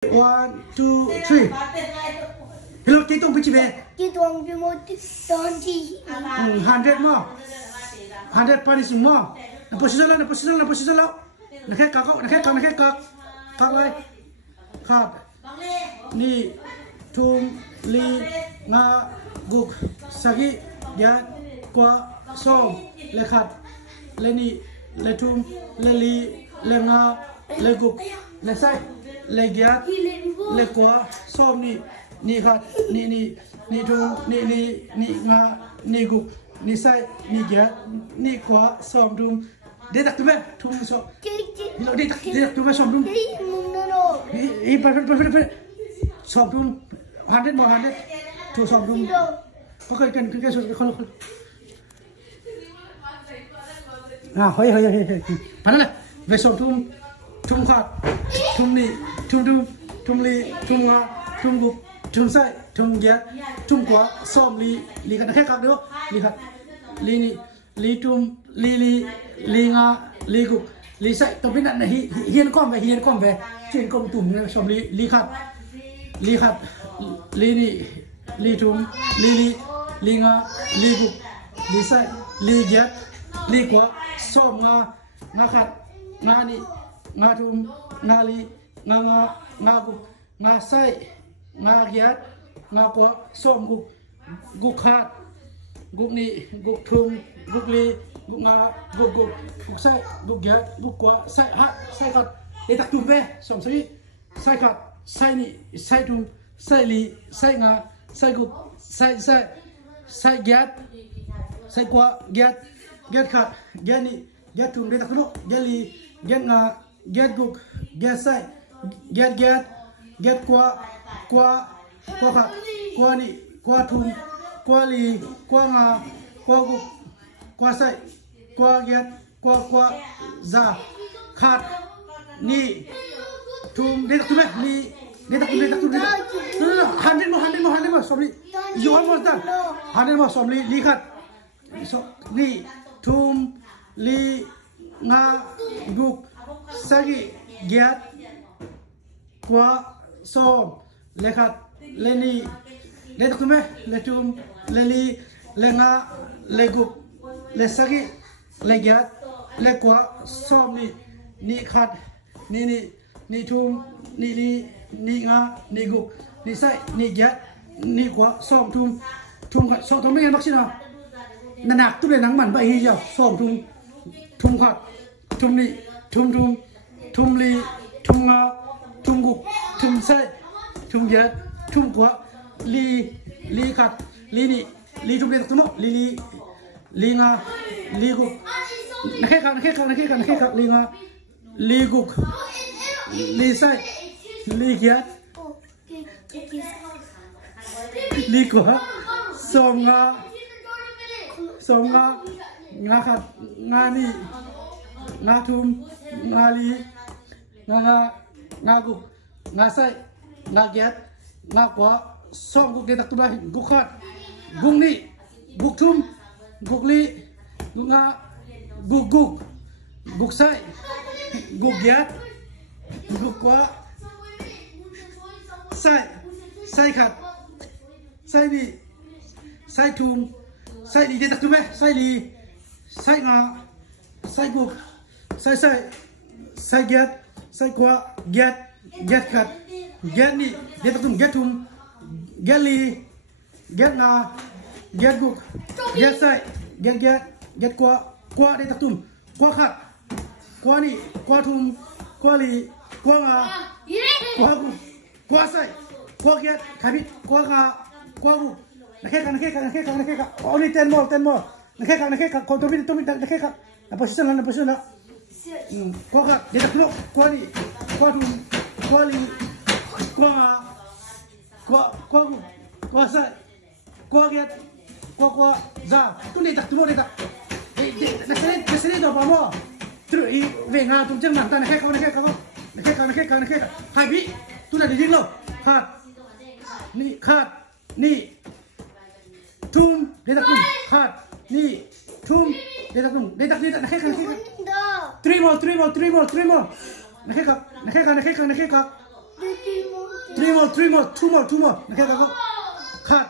1, 2, 3. Hello, chị Tùng với chị về. Chị Tùng với một tuần chị. 100 more. 100 Paris more. Position lâu. Nó khét cọc. Cọc lại. Cọc. Ni, thum, li, nga, gục, sagi, ya, qua, som, le khát, le ni, le thum, le li, le nga, le gục, le sai, le giat, le qua, som ni khát, ni thum, ni li, ni nga, ni gục, ni sai, ni giat, ni qua, som thum. Dia tak tumbang, thum som. Dia tak tumbang som thum. Perfect. Som thum. 100 more 100 to som thum. Okay, can khol. Hơi. Pana là về som thum khát, thum ni, thum li, thum nga, thum gục, thum sai, thum giat, thum quá, som li kan khét các được, li khát, li ni, li thum, li nga, li gục, li sai. Tôi biết là hiền con về chuyện công tùng som li khát, li ni, li thum, li nga, li gục, li sai, li giat, li quá, som nga khát, nga ni, nga thum, nga li, nga gục, nga sai, nga giat, nga quá, som gục khát, gục ni, gục thum, gục li, gục nga, gục sai, gục giat, gục quá, sai khát. Để tập trung về, som sai khát, sai ni, sai thum, sai li, sai nga, sai gục, sai giat, sai quá, giat khát, giat ni, giat thum. Để tập trung, giat li, giat nga, giat gục, giat sai, giat quá khát, quá ni, quá thum, quá li, quá nga, quá gục, quá sai, quá giat, quá za, khát, ni, thum. Để tập trung ni. Dia tak 100 more, sorry. You almost done. 100 more, sorry. Li khat. So, li, thum, li, nga, guk, sagi, giat, qua, som, le khat, le ni. Dia tak le thum, le li, le nga, le guk, le sagi, le giat, le qua, som ni khat, ni thum, ni li, ni nga, ni gục, ni sai, ni giat, ni quá, som thum khát, som thum mấy bác sĩ nào, nạc tôi để nắng mặn vậy hi giờ, som thum khát, thum ni, thum li, thum nga, thum gục, thum sai, thum giat, thum quá, li khát, li ni, li thum đây thum li nga, li gục, nạc khát, li nga, li gục, li sai, li giat, li quá, som nga, nga khát, nga ni, nga thum, nga li, nga gục, nga sai, nga giat, nga quá, som gục. Để tập trung lại, gục khát, gục ni, gục thum, gục li, gục nga, gục sai, gục giat, gục quá, sai khát, sai ni, sai thum, sai li. Để tập trung sai li, sai nga, sai gục, sai giat, sai quá, giat khát, giat ni. Để tập trung giat thum, giat li, giat nga, giat gục, giat sai, giat quá. Để tập trung quá khát, quá ni, quá thum, quá li, quá nga, quá gục, quá sai, quá giat, khabit, quá nga, quá gục. Nạc khét. Only 10 more. Nạc khét. Còn tôi biết nạc khét. Position là. Quá khát. Để tập trung. Quá ni, quá thum, quá li, quá nga, quá gục, quá sai, quá giat, quá za. Tôi để tập trung để tập. Nạc khét đâu mà. Terus về nga tôi chẳng làm ta nạc khét. Hai vị. Tôi là đi riêng rồi. Khát, ni, thum, để tập trung, khát, ni, thum, để tập trung, để tập trung, nạc khét. 3 more. Nạc khét. Three more. Two more. Okay, go. Cut.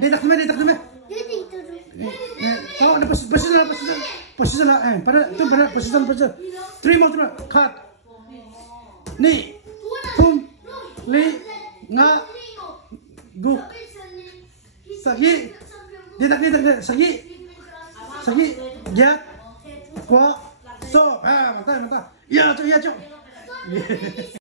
Dia tak kena. Kalau ada posisi lah. Pada posisi. Three more. Cut. Ni. Tum. Li. Nga. Gu. Sagi. Dia tak. Sagi. Giat. Kwa. So. Mantap. Ya, cok.